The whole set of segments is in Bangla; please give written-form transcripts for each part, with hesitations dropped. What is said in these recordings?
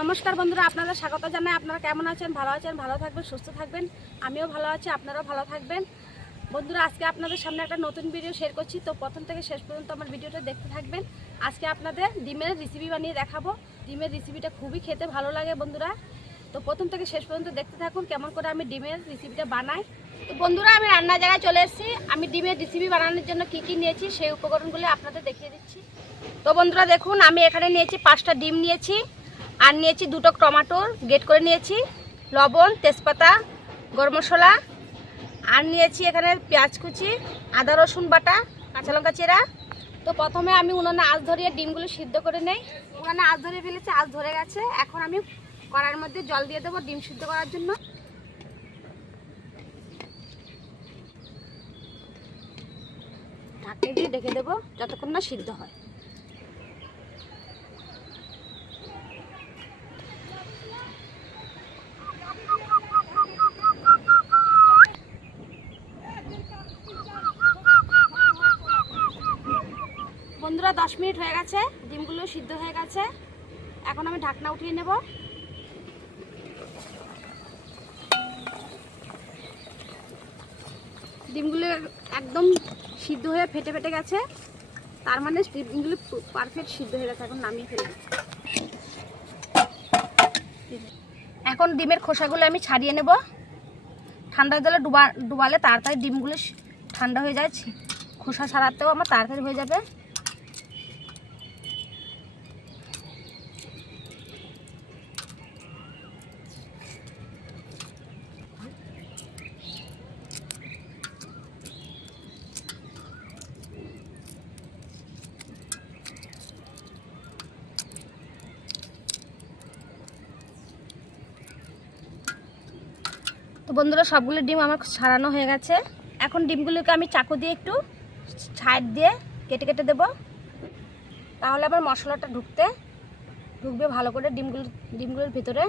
নমস্কার বন্ধুরা, আপনাদের স্বাগত জানাই। আপনারা কেমন আছেন? ভালো থাকবেন, সুস্থ থাকবেন। আমিও ভালো আছি, আপনারাও ভালো থাকবেন। বন্ধুরা, আজকে আপনাদের সামনে একটা নতুন ভিডিও শেয়ার করছি। তো প্রথম থেকে শেষ পর্যন্ত আমার ভিডিওটা দেখতে থাকবেন। আজকে আপনাদের ডিমের রেসিপি বানিয়ে দেখাবো। ডিমের রেসিপিটা খুবই খেতে ভালো লাগে বন্ধুরা। তো প্রথম থেকে শেষ পর্যন্ত দেখতে থাকুন কেমন করে আমি ডিমের রেসিপিটা বানাই। তো বন্ধুরা, আমি রান্নার জায়গায় চলে এসেছি। আমি ডিমের রেসিপি বানানোর জন্য কী কী নিয়েছি সেই উপকরণগুলো আপনাদের দেখিয়ে দিচ্ছি। তো বন্ধুরা দেখুন, আমি এখানে নিয়েছি 5টা ডিম নিয়েছি, আর নিয়েছি 2টো টমেটোর গ্রেট করে নিয়েছি, লবণ, তেজপাতা, গরম মশলা, আর নিয়েছি এখানে পেঁয়াজ কুচি, আদা রসুন বাটা, কাঁচা লঙ্কা চেরা। তো প্রথমে আমি উনুনে আঁচ ধরিয়ে ডিমগুলো সিদ্ধ করে নেই। উনুনে আঁচ ধরিয়ে ফেলেছি, আঁচ ধরে গেছে। এখন আমি কড়াইয়ের মধ্যে জল দিয়ে দেবো ডিম সিদ্ধ করার জন্য। ঢাকনি দিয়ে ঢেকে দেবো যতক্ষণ না সিদ্ধ হয়। বন্ধুরা 10 মিনিট হয়ে গেছে, ডিমগুলো সিদ্ধ হয়ে গেছে। এখন আমি ঢাকনা উঠিয়ে নেব। ডিমগুলো একদম সিদ্ধ হয়ে ফেটে ফেটে গেছে, তার মানে ডিমগুলো পারফেক্ট সিদ্ধ হয়ে গেছে। এখন নামিয়ে ফেলব। এখন ডিমের খোসাগুলো আমি ছাড়িয়ে নেব। ঠান্ডা জলে ডুবালে তাড়াতাড়ি ডিমগুলো ঠান্ডা হয়ে যায়, খোসা ছাড়াতেও আমার তাড়াতাড়ি হয়ে যাবে। তো বন্ধুরা, সবগুলো ডিম আমার ছাড়ানো হয়ে গেছে। এখন ডিমগুলোকে আমি চাকু দিয়ে একটু সাইড দিয়ে কেটে কেটে দেব, তাহলে আবার মশলাটা ঢুকবে ভালো করে ডিমগুলোর ভিতরে।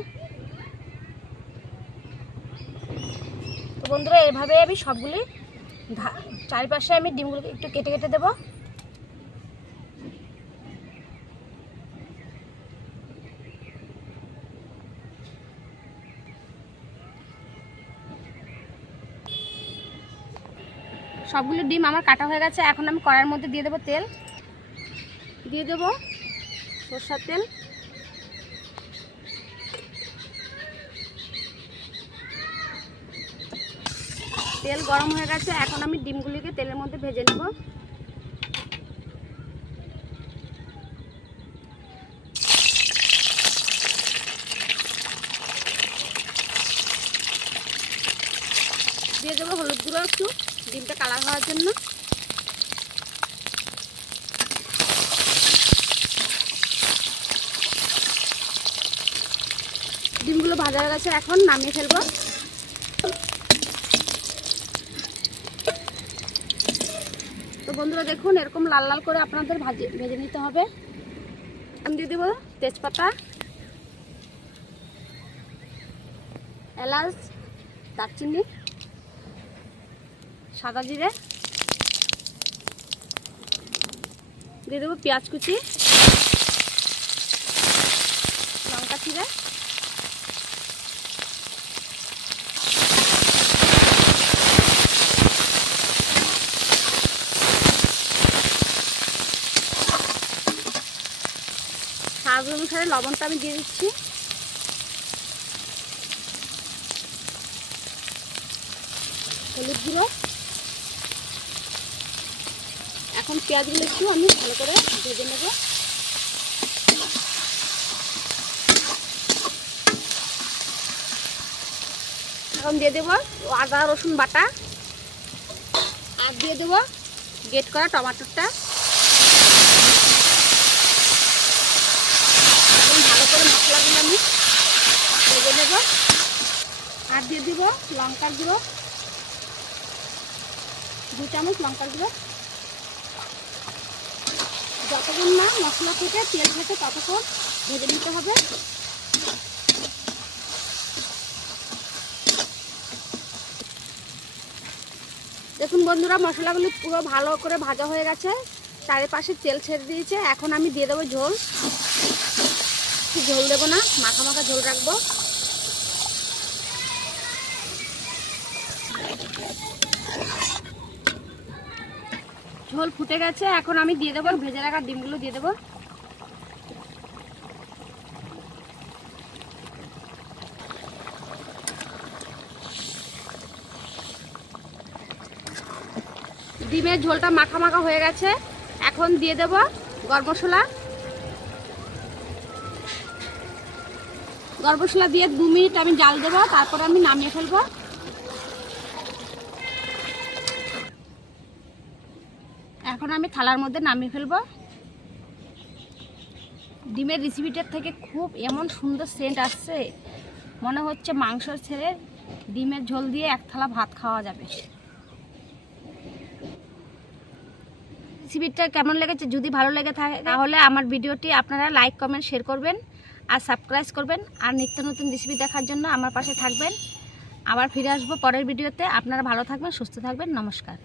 তো বন্ধুরা, এভাবে আমি সবগুলি চারিপাশে আমি ডিমগুলোকে একটু কেটে কেটে দেব। সবগুলো ডিম আমার কাটা হয়ে গেছে। এখন আমি কড়াইয়ের মধ্যে দিয়ে দেবো তেল, দিয়ে দেবো সরষের তেল। তেল গরম হয়ে গেছে, এখন আমি ডিমগুলিকে তেলের মধ্যে ভেজে নেব। দিয়ে দেবো হলুদ গুঁড়ো একটু, ডিমটা কালার হওয়ার জন্য। ডিমগুলো ভাজা হয়ে গেছে, এখন নামিয়ে ফেলবো। তো বন্ধুরা দেখুন, এরকম লাল লাল করে আপনাদের ভেজে নিতে হবে। আমি দিয়ে দেবো তেজপাতা, এলাচ, দারচিনি, সাদা জিরে, দিয়ে দেবো পেঁয়াজ কুচি, লঙ্কা চিড়ে, স্বাদ অনুসারে লবণটা আমি দিয়ে দিচ্ছি। হলুদ গুঁড়ো। এখন পেঁয়াজগুলো একটু আমি ভালো করে ভেজে নেব। এখন দিয়ে দেবো আদা রসুন বাটা, আর দিয়ে দেবো গ্রেট করা টমেটোটা। এখন ভালো করে মশলাগুলো আমি ভেজে নেব। আর দিয়ে দিব লঙ্কার গুঁড়ো, 2 চামচ লঙ্কার গুঁড়ো। যতক্ষণ না মশলা থেকে তেল থেকে ততক্ষণ ভেজে নিতে হবে। দেখুন বন্ধুরা, মশলাগুলো পুরো ভালো করে ভাজা হয়ে গেছে, চারিপাশে তেল ছেড়ে দিয়েছে। এখন আমি দিয়ে দেবো ঝোল। বেশি ঝোল দেবো না, মাখা মাখা ঝোল রাখবো। ঝোল ফুটে গেছে, এখন আমি দিয়ে দেবো ভেজে রাখা ডিমগুলো দিয়ে দেবো। ডিমের ঝোলটা মাখা মাখা হয়ে গেছে, এখন দিয়ে দেব গরম মশলা। গরম মশলা দিয়ে 2 মিনিট আমি জাল দেবো, তারপরে আমি নামিয়ে ফেলবো। এখন আমি থালার মধ্যে নামিয়ে ফেলবো। ডিমের রেসিপিটার থেকে খুব এমন সুন্দর সেন্ট আসছে, মনে হচ্ছে মাংস ছেড়ে ডিমের ঝোল দিয়ে এক থালা ভাত খাওয়া যাবে। রেসিপিটা কেমন লেগেছে, যদি ভালো লেগে থাকে তাহলে আমার ভিডিওটি আপনারা লাইক কমেন্ট শেয়ার করবেন আর সাবস্ক্রাইব করবেন। আর নিত্য নতুন রেসিপি দেখার জন্য আমার পাশে থাকবেন। আবার ফিরে আসবো পরের ভিডিওতে। আপনারা ভালো থাকবেন, সুস্থ থাকবেন। নমস্কার।